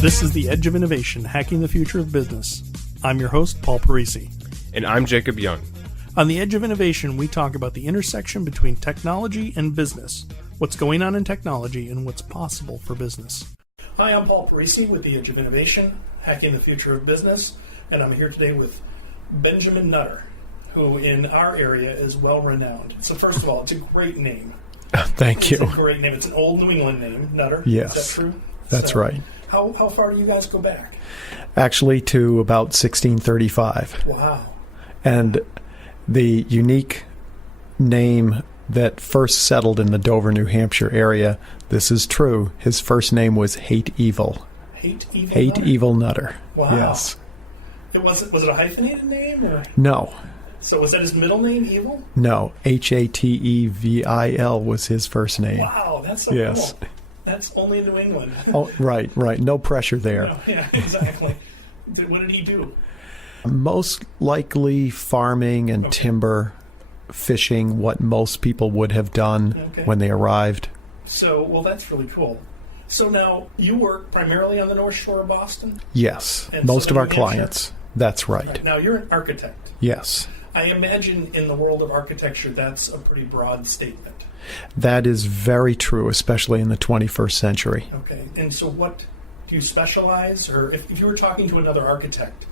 This is The Edge of Innovation, Hacking the Future of Business. I'm your host, Paul Parisi. And I'm Jacob Young. On The Edge of Innovation, we talk about the intersection between technology and business, what's going on in technology, and what's possible for business. Hi, I'm Paul Parisi with The Edge of Innovation, Hacking the Future of Business, and I'm here today with Benjamin Nutter, who in our area is well-renowned. So first of all, it's a great name. Thank you. It's a great name. It's an old New England name, Nutter. Yes. Is that true? That's right. How far do you guys go back? Actually, to about 1635. Wow. And the unique name that first settled in the Dover, New Hampshire area, this is true, his first name was Hate Evil. Hate Evil Hate Nutter? Evil Nutter. Wow. Yes. Was it a hyphenated name? Or? No. So was that his middle name, Evil? No. Hatevil was his first name. Wow, that's so Yes. cool. That's only in New England. Oh, right. No pressure there. No, yeah, exactly. What did he do? Most likely farming and timber, fishing, what most people would have done when they arrived. So, well, that's really cool. So now, you work primarily on the North Shore of Boston? Yes. And Most of our Southern New Hampshire? clients. That's right. Now, you're an architect. Yes. I imagine in the world of architecture, that's a pretty broad statement. That is very true, especially in the 21st century. Okay. And so what, do you specialize? Or if you were talking to another architect,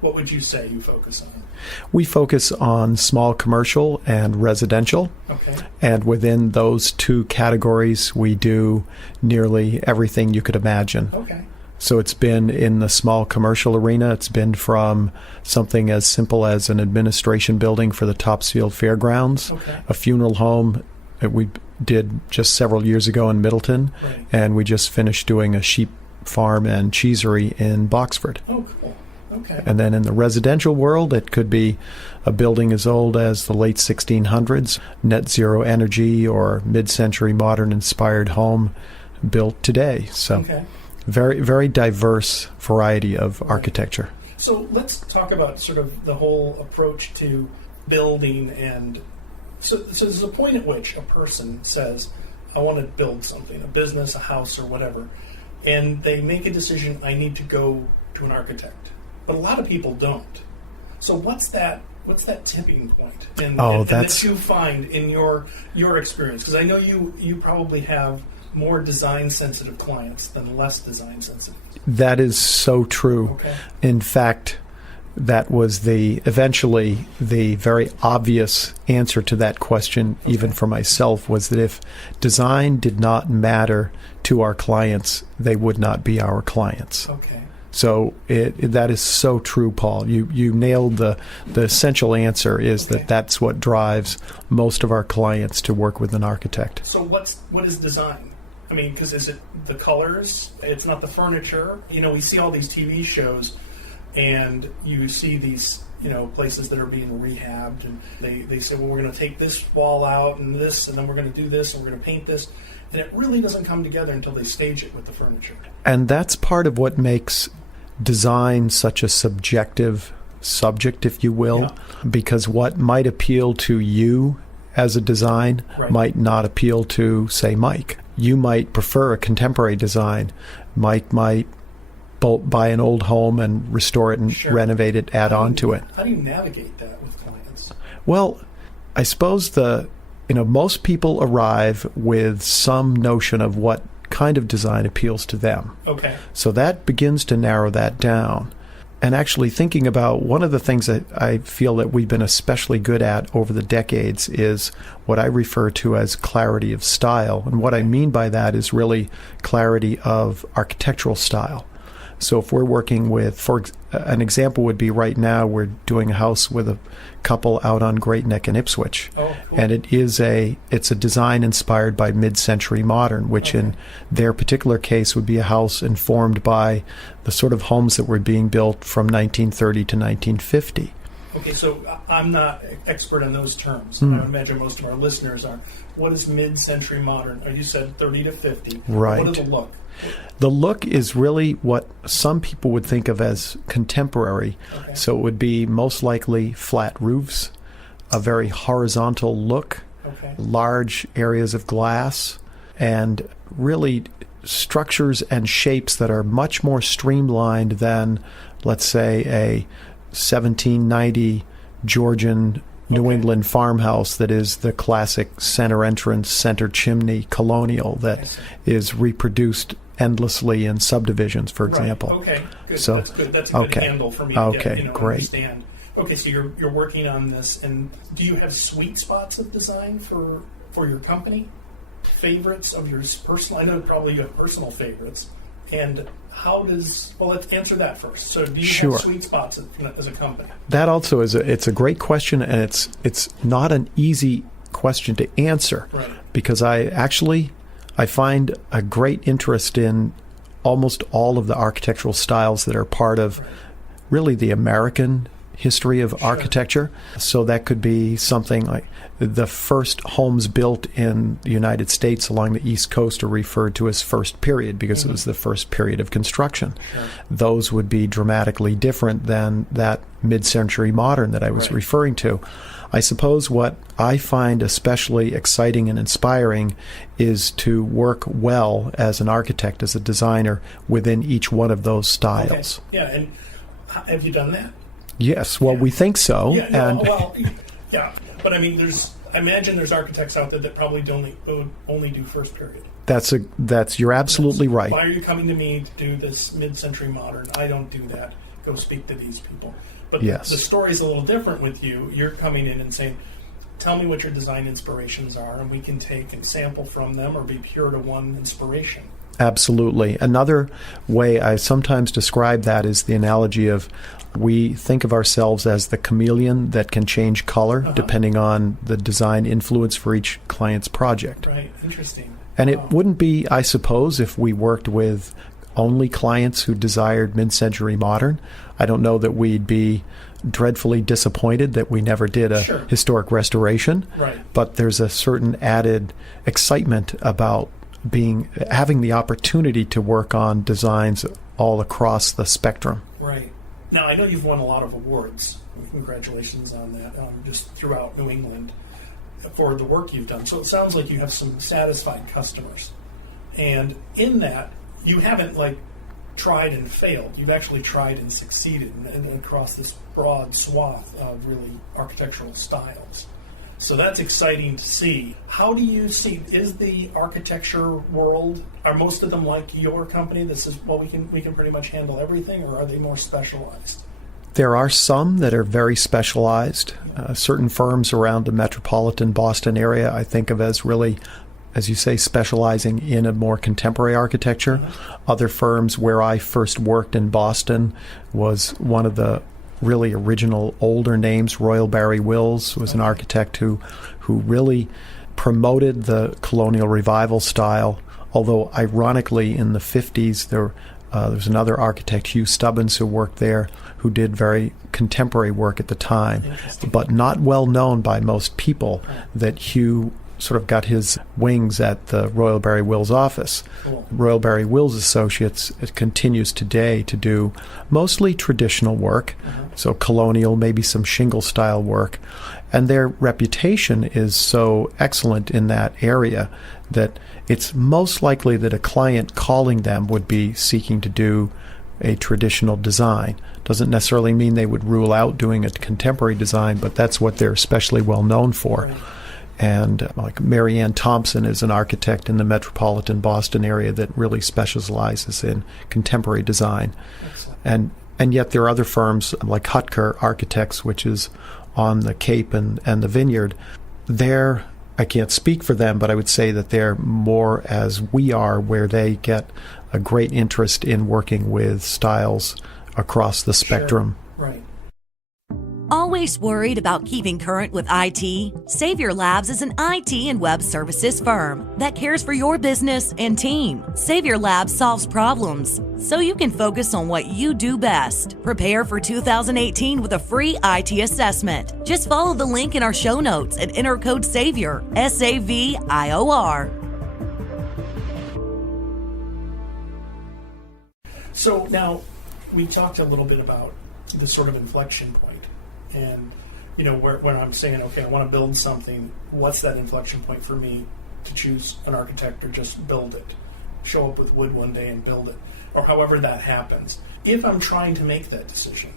what would you say you focus on? We focus on small commercial and residential. Okay. And within those two categories, we do nearly everything you could imagine. Okay. So it's been in the small commercial arena. It's been from something as simple as an administration building for the Topsfield Fairgrounds, a funeral home that we did just several years ago in Middleton, and we just finished doing a sheep farm and cheesery in Boxford. Oh, cool. Okay. And then in the residential world, it could be a building as old as the late 1600s, net zero energy, or mid-century modern inspired home built today. So very, very diverse variety of architecture. So let's talk about sort of the whole approach to building. And so there's a point at which a person says, I want to build something, a business, a house, or whatever, and they make a decision, I need to go to an architect. But a lot of people don't. So what's that tipping point? And that you find in your experience? Because I know you probably have more design-sensitive clients than less design-sensitive. That is so true. Okay. In fact, that was eventually the very obvious answer to that question, even for myself, was that if design did not matter to our clients, they would not be our clients. Okay. So that is so true, Paul. You nailed the essential answer is that that's what drives most of our clients to work with an architect. So what is design? I mean, because is it the colors? It's not the furniture. You know, we see all these TV shows, and you see these, places that are being rehabbed, and they say, well, we're going to take this wall out and this, and then we're going to do this, and we're going to paint this. And it really doesn't come together until they stage it with the furniture. And that's part of what makes design such a subjective subject, if you will, because what might appeal to you as a design might not appeal to, say, Mike. You might prefer a contemporary design. Mike might buy an old home and restore it and renovate it, add on to it. How do you navigate that with clients? Well, I suppose most people arrive with some notion of what kind of design appeals to them. Okay. So that begins to narrow that down. And actually thinking about one of the things that I feel that we've been especially good at over the decades is what I refer to as clarity of style. And what I mean by that is really clarity of architectural style. So if we're working with, an example would be right now we're doing a house with a couple out on Great Neck in Ipswich. Oh, cool. And it's a design inspired by mid-century modern, which in their particular case would be a house informed by the sort of homes that were being built from 1930 to 1950. Okay, so I'm not expert on those terms. I imagine most of our listeners are. What is mid-century modern? You said 30 to 50. Right. What is the look? The look is really what some people would think of as contemporary. Okay. So it would be most likely flat roofs, a very horizontal look, large areas of glass, and really structures and shapes that are much more streamlined than, let's say, a 1790 Georgian New England farmhouse that is the classic center entrance, center chimney colonial that is reproduced endlessly in subdivisions, for example. Okay, good. So, that's good. That's a good handle for me to get, great. Understand. Okay, so you're working on this, and do you have sweet spots of design for your company? Favorites of your personal? I know probably you have personal favorites. And let's answer that first. So do you have sweet spots as a company? That also it's a great question, and it's not an easy question to answer, right, because I find a great interest in almost all of the architectural styles that are part of really the American history of architecture. So that could be something like the first homes built in the United States along the East Coast are referred to as first period because it was the first period of construction. Sure. Those would be dramatically different than that mid-century modern that I was referring to. I suppose what I find especially exciting and inspiring is to work well as an architect, as a designer, within each one of those styles. Okay. Yeah, and have you done that? Yes, well, we think so. But I mean, I imagine there's architects out there that probably only do first period. You're absolutely right. Why are you coming to me to do this mid-century modern? I don't do that. Go speak to these people. But the story's a little different with you. You're coming in and saying, tell me what your design inspirations are, and we can take and sample from them or be pure to one inspiration. Absolutely. Another way I sometimes describe that is the analogy of we think of ourselves as the chameleon that can change color depending on the design influence for each client's project. Right. Interesting. And it wouldn't be, I suppose, if we worked with only clients who desired mid-century modern. I don't know that we'd be dreadfully disappointed that we never did a historic restoration. Right. But there's a certain added excitement about having the opportunity to work on designs all across the spectrum. Right. Now, I know you've won a lot of awards. Congratulations on that, just throughout New England for the work you've done. So it sounds like you have some satisfied customers. And in that, you haven't tried and failed. You've actually tried and succeeded and across this broad swath of really architectural styles. So that's exciting to see. How do you see, is the architecture world, are most of them like your company? This is, we can pretty much handle everything, or are they more specialized? There are some that are very specialized. Certain firms around the metropolitan Boston area I think of as really, as you say, specializing in a more contemporary architecture. Other firms where I first worked in Boston was one of the really original older names. Royal Barry Wills was an architect who really promoted the colonial revival style, although ironically in the 50s there was another architect, Hugh Stubbins, who worked there, who did very contemporary work at the time, but not well known by most people that Hugh sort of got his wings at the Royal Barry Wills office. Cool. Royal Barry Wills Associates continues today to do mostly traditional work, so colonial, maybe some shingle style work, and their reputation is so excellent in that area that it's most likely that a client calling them would be seeking to do a traditional design. Doesn't necessarily mean they would rule out doing a contemporary design, but that's what they're especially well known for. Right. And like Mary Ann Thompson is an architect in the metropolitan Boston area that really specializes in contemporary design. And yet there are other firms like Hutker Architects, which is on the Cape and the Vineyard. I can't speak for them, but I would say that they're more as we are, where they get a great interest in working with styles across the spectrum. Sure. Right. Always worried about keeping current with IT? Savior Labs is an IT and web services firm that cares for your business and team. Savior Labs solves problems so you can focus on what you do best. Prepare for 2018 with a free IT assessment. Just follow the link in our show notes and enter code SAVIOR, SAVIOR. So now we talked a little bit about the sort of inflection point. And, when I'm saying, okay, I want to build something, what's that inflection point for me to choose an architect or just build it? show up with wood one day and build it, or however that happens. If I'm trying to make that decision,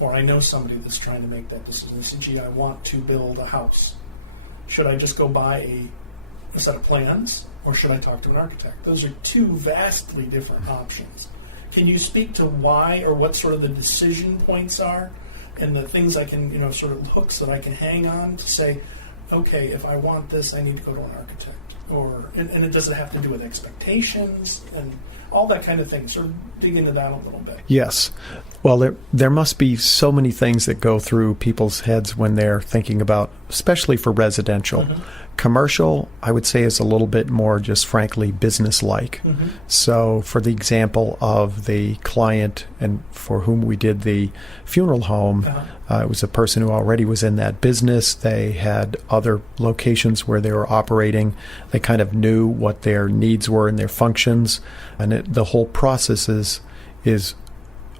or I know somebody that's trying to make that decision, they say, gee, I want to build a house. Should I just go buy a set of plans, or should I talk to an architect? Those are two vastly different options. Can you speak to why or what sort of the decision points are and the things I can, sort of hooks that I can hang on to say, okay, if I want this, I need to go to an architect? And it doesn't have to do with expectations and all that kind of thing. Sort of dig into that a little bit. Yes. Well, there must be so many things that go through people's heads when they're thinking about, especially for residential. Mm-hmm. Commercial, I would say, is a little bit more just frankly business-like. Mm-hmm. So for the example of the client and for whom we did the funeral home, it was a person who already was in that business. They had other locations where they were operating. They kind of knew what their needs were and their functions. And the whole process is,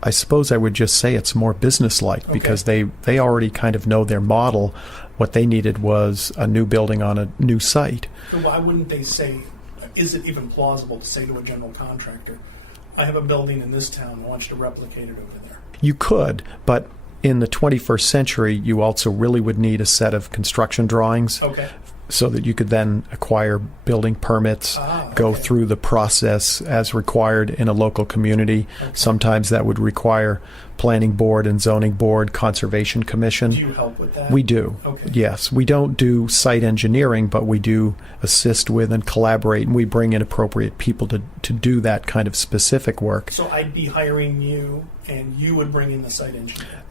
I suppose I would just say it's more business-like, because they already kind of know their model. What they needed was a new building on a new site. So why wouldn't they say, is it even plausible to say to a general contractor, I have a building in this town, I want you to replicate it over there? You could, but in the 21st century, you also really would need a set of construction drawings. Okay. So that you could then acquire building permits, go through the process as required in a local community. Okay. Sometimes that would require planning board and zoning board, conservation commission. Do you help with that? We do. Okay. Yes. We don't do site engineering, but we do assist with and collaborate, and we bring in appropriate people to do that kind of specific work. So I'd be hiring you, and you would bring in the site engineer.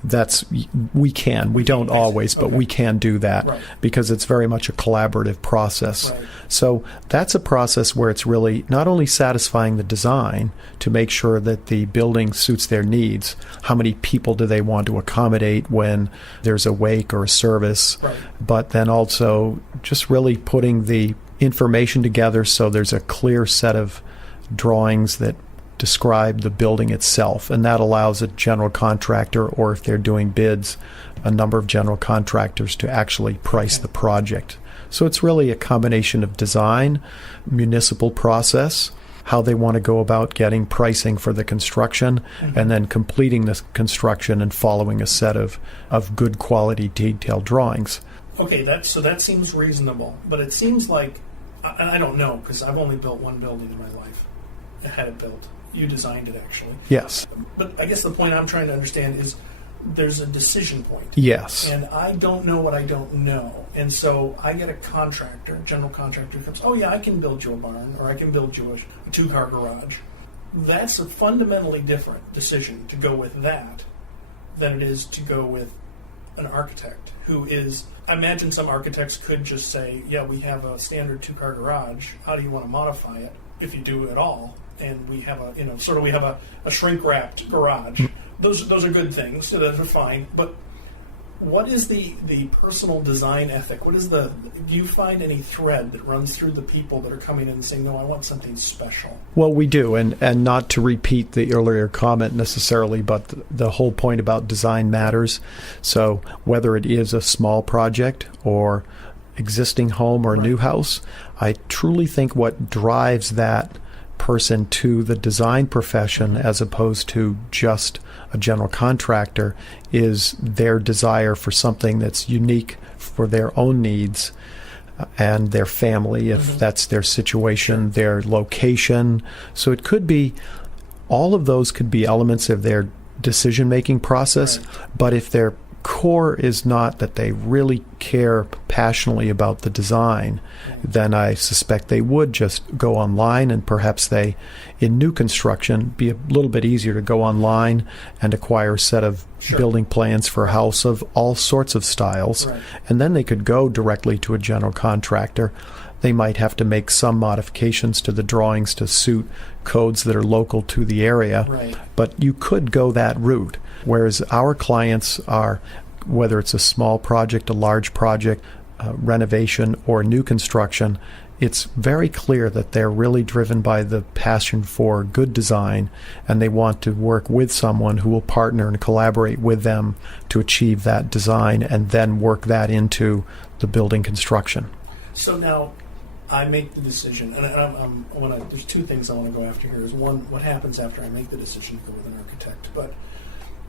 We can. We don't always, but we can do that, right, because it's very much a collaborative process. Right. So that's a process where it's really not only satisfying the design to make sure that the building suits their needs, how many people do they want to accommodate when there's a wake or a service, right, but then also just really putting the information together so there's a clear set of drawings that describe the building itself, and that allows a general contractor, or if they're doing bids, a number of general contractors to actually price the project. So it's really a combination of design, municipal process, how they want to go about getting pricing for the construction, and then completing the construction and following a set of good quality detailed drawings. Okay, that seems reasonable, but it seems like, and I don't know, because I've only built one building in my life. I had it built. You designed it, actually. Yes. But I guess the point I'm trying to understand is there's a decision point. Yes. And I don't know what I don't know. And so I get a contractor, general contractor, who comes, oh yeah, I can build you a barn, or I can build you a two-car garage. That's a fundamentally different decision to go with that than it is to go with an architect who is, I imagine some architects could just say, yeah, we have a standard two-car garage. How do you want to modify it, if you do at all? And we have a shrink-wrapped garage. Those are good things. So those are fine. But what is the personal design ethic? Do you find any thread that runs through the people that are coming in and saying, no, I want something special? Well, we do, and not to repeat the earlier comment necessarily, but the whole point about design matters. So whether it is a small project or existing home or a new house, I truly think what drives that person to the design profession as opposed to just a general contractor is their desire for something that's unique for their own needs and their family, if that's their situation, their location. So it could be, all of those could be elements of their decision-making process, but if their core is not that they really care passionately about the design, then I suspect they would just go online, and perhaps in new construction, be a little bit easier to go online and acquire a set of building plans for a house of all sorts of styles, and then they could go directly to a general contractor. They might have to make some modifications to the drawings to suit codes that are local to the area, but you could go that route. Whereas our clients are, whether it's a small project, a large project, renovation, or new construction, it's very clear that they're really driven by the passion for good design, and they want to work with someone who will partner and collaborate with them to achieve that design and then work that into the building construction. So now, I make the decision, and there's two things I want to go after here. Is one, what happens after I make the decision to go with an architect? But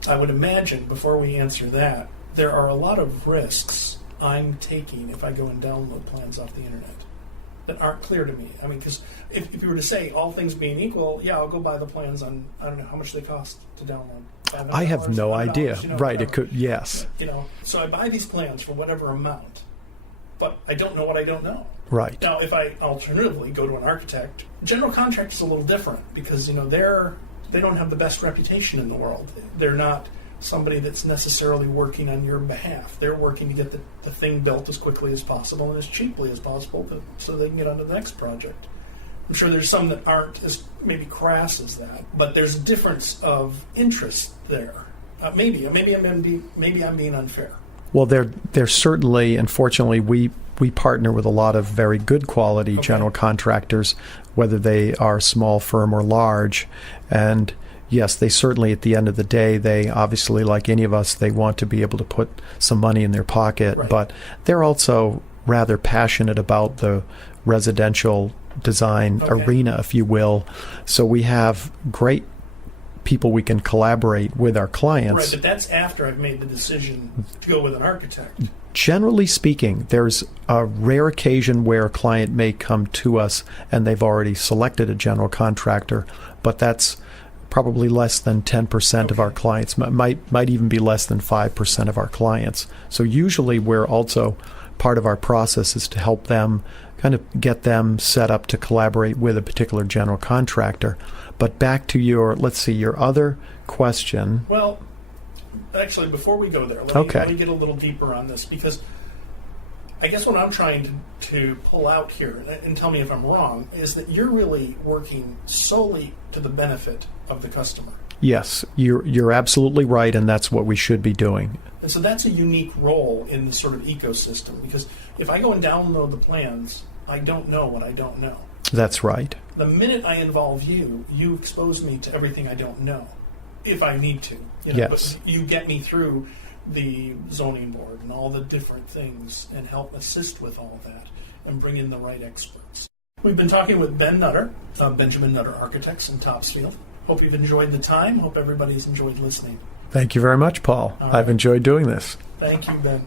I would imagine, before we answer that, there are a lot of risks I'm taking if I go and download plans off the internet that aren't clear to me. I mean, because if you were to say all things being equal, yeah, I'll go buy the plans on, I don't know how much they cost to download. I have no idea. Right, whatever. it could, yes. So I buy these plans for whatever amount, but I don't know what I don't know. Right. Now, if I alternatively go to an architect, general contractor is a little different because, they don't have the best reputation in the world. They're not somebody that's necessarily working on your behalf. They're working to get the thing built as quickly as possible and as cheaply as possible so they can get on to the next project. I'm sure there's some that aren't as maybe crass as that, but there's a difference of interest there. Maybe I'm being unfair. Well, there certainly, unfortunately, we partner with a lot of very good quality general contractors, whether they are small firm or large, and yes, they certainly, at the end of the day, they obviously, like any of us, they want to be able to put some money in their pocket, right. But they're also rather passionate about the residential design arena, if you will. So we have great people we can collaborate with our clients. Right, but that's after I've made the decision to go with an architect. Generally speaking, there's a rare occasion where a client may come to us and they've already selected a general contractor, but that's probably less than 10% of our clients, might even be less than 5% of our clients. So usually we're also, part of our process is to help them, kind of get them set up to collaborate with a particular general contractor. But back to your other question. Well, actually, before we go there, let me get a little deeper on this, because I guess what I'm trying to pull out here, and tell me if I'm wrong, is that you're really working solely to the benefit of the customer. Yes, you're absolutely right, and that's what we should be doing. And so that's a unique role in the sort of ecosystem, because if I go and download the plans, I don't know what I don't know. That's right. The minute I involve you expose me to everything I don't know, if I need to. Yes. But you get me through the zoning board and all the different things and help assist with all that and bring in the right experts. We've been talking with Ben Nutter of Benjamin Nutter Architects in Topsfield. Hope you've enjoyed the time. Hope everybody's enjoyed listening. Thank you very much, Paul. All right. I've enjoyed doing this. Thank you, Ben.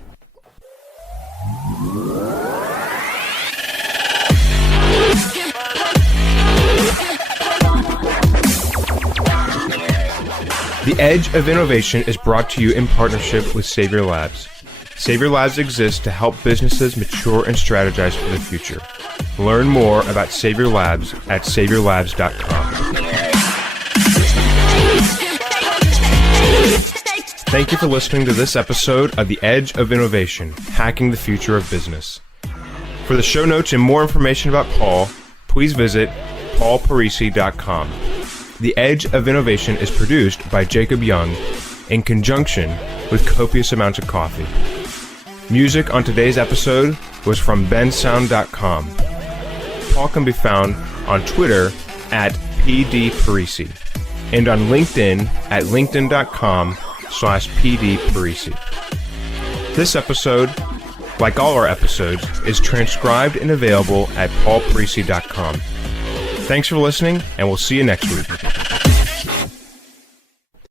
The Edge of Innovation is brought to you in partnership with Savior Labs. Savior Labs exists to help businesses mature and strategize for the future. Learn more about Savior Labs at saviorlabs.com. Thank you for listening to this episode of The Edge of Innovation, Hacking the Future of Business. For the show notes and more information about Paul, please visit paulparisi.com. The Edge of Innovation is produced by Jacob Young in conjunction with copious amounts of coffee. Music on today's episode was from bensound.com. Paul can be found on Twitter at pdparisi and on LinkedIn at linkedin.com/pdparisi. This episode, like all our episodes, is transcribed and available at paulparisi.com. Thanks for listening, and we'll see you next week.